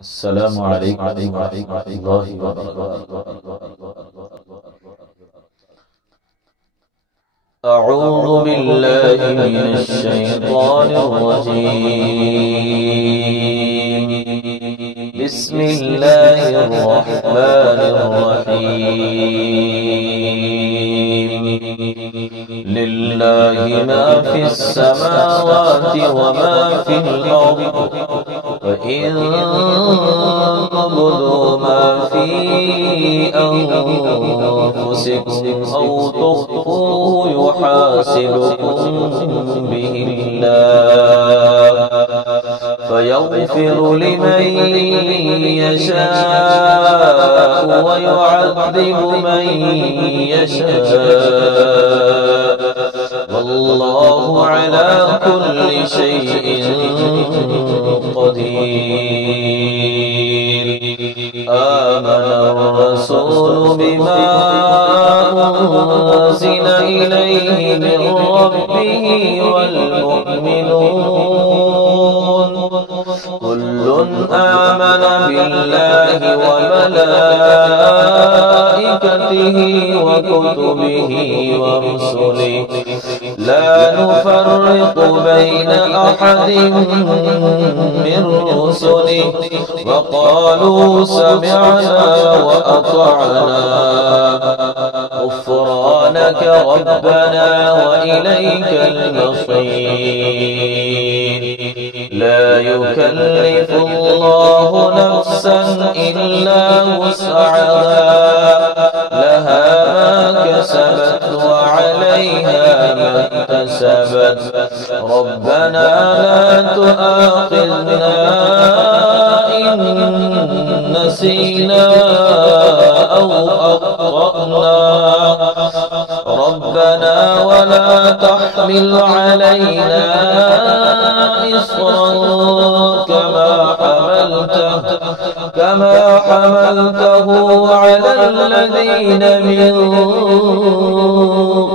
अस्सलामु अलैकुम वरहमतुल्लाहि वबरकातुहू। अऊज़ु बिल्लाहि मिनश शैतानिर रजीम। बिस्मिल्लाहिर रहमानिर रहीम। लिल्लाहि मा फिस समावाति व मा फिल अर्द इन तुब्दू मा फी अनफुसिकुम औ तुख्फूहु युहासिबकुम बिहिल्लाह फयग़फिरु लिमन यशाअ व युअज़्ज़िबु मन यशाअ वल्लाहु अला कुल्लि शैइन आमनर रसूल बिमा उन्ज़िला इलैहि मिन रब्बिही वल मुअ्मिनून कुल्लुन आमना बिल्लाहि व मलाइकतिही व कुतुबिही व रुसुलिही ला नुफ़र्रिक़ु बैन अहदिन मिन रुसुलिही व क़ालू समिअना व अतअना गुफ़्रानक रब्बना व इलैकल मसीर ला युकल्लिफुल्लाहु नफ्सन इल्ला वुस्अहा लहा मा कसबत व अलैहा मा इक्तसबत रब्बना ला तुआखिज़ना इन नसीना औ अख़्तअना रब्बना वला तहमिल अलैना इस्रन कमा हमलतहु अला الذين من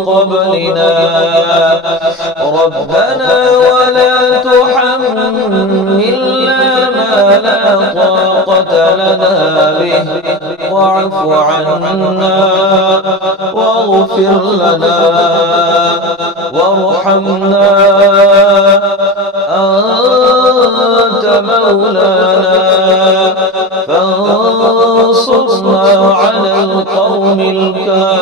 قبلنا ربنا ولا تحملنا ما لا طاقة لنا به واعف عنا واغفر لنا وارحمنا أنت مولانا فانصرنا على القوم الكافرين.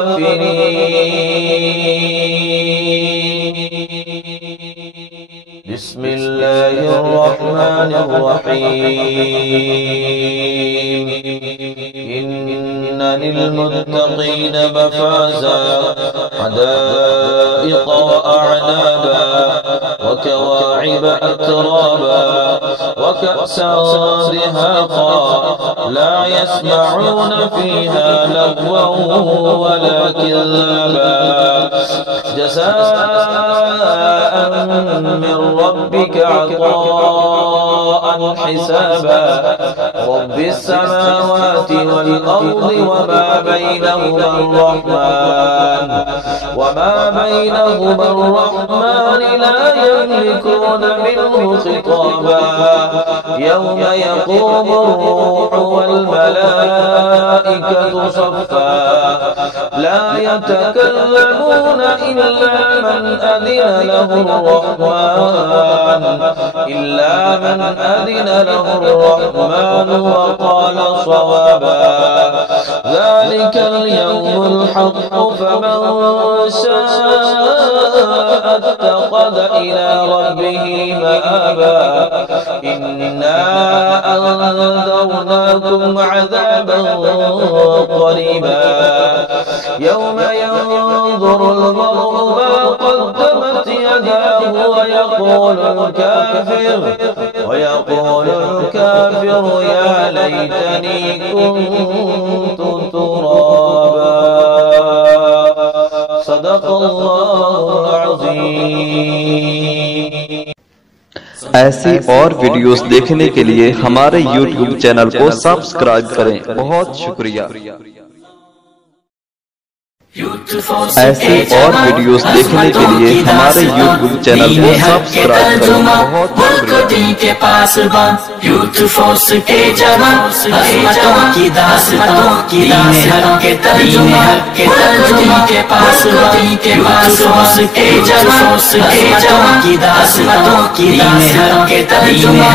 بسم الله الرحمن الرحيم. إن للمتقين مفازا حدائق وأعنابا وكواعب أترابا وكأسا دهاقا لا يسمعون فيها لغوا ولا كذابا جزاء من ربك عطاء حسابا رب السماوات والأرض وما بينهما الرحمن لا يملكون منه خطابا يوم يقوم الروح والملائكة صفا لا يتكلمون إلا من أذن له الرحمن وقال صوابا ذلك اليوم الحق فمن شاء اتخذ إلى ربه مآبا إنا أنذرناكم عذابا قريبا يوم ينظر المرء ما قدمت يداه ويقول الكافر يا ليتني كنت ترابا صدق الله العظيم. ऐसी और वीडियोस देखने के लिए हमारे YouTube चैनल को सब्सक्राइब करें। बहुत शुक्रिया। ऐसी और वीडियोस देखने के लिए हमारे YouTube चैनल को सब्सक्राइब करें। बहुत के पास यूथ फोर्स के जवान अज़मतों की दास्तां के तर्जुमा के पास यूथ फोर्स के जवान अज़मतों की दास्तां के तर्जुमा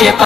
के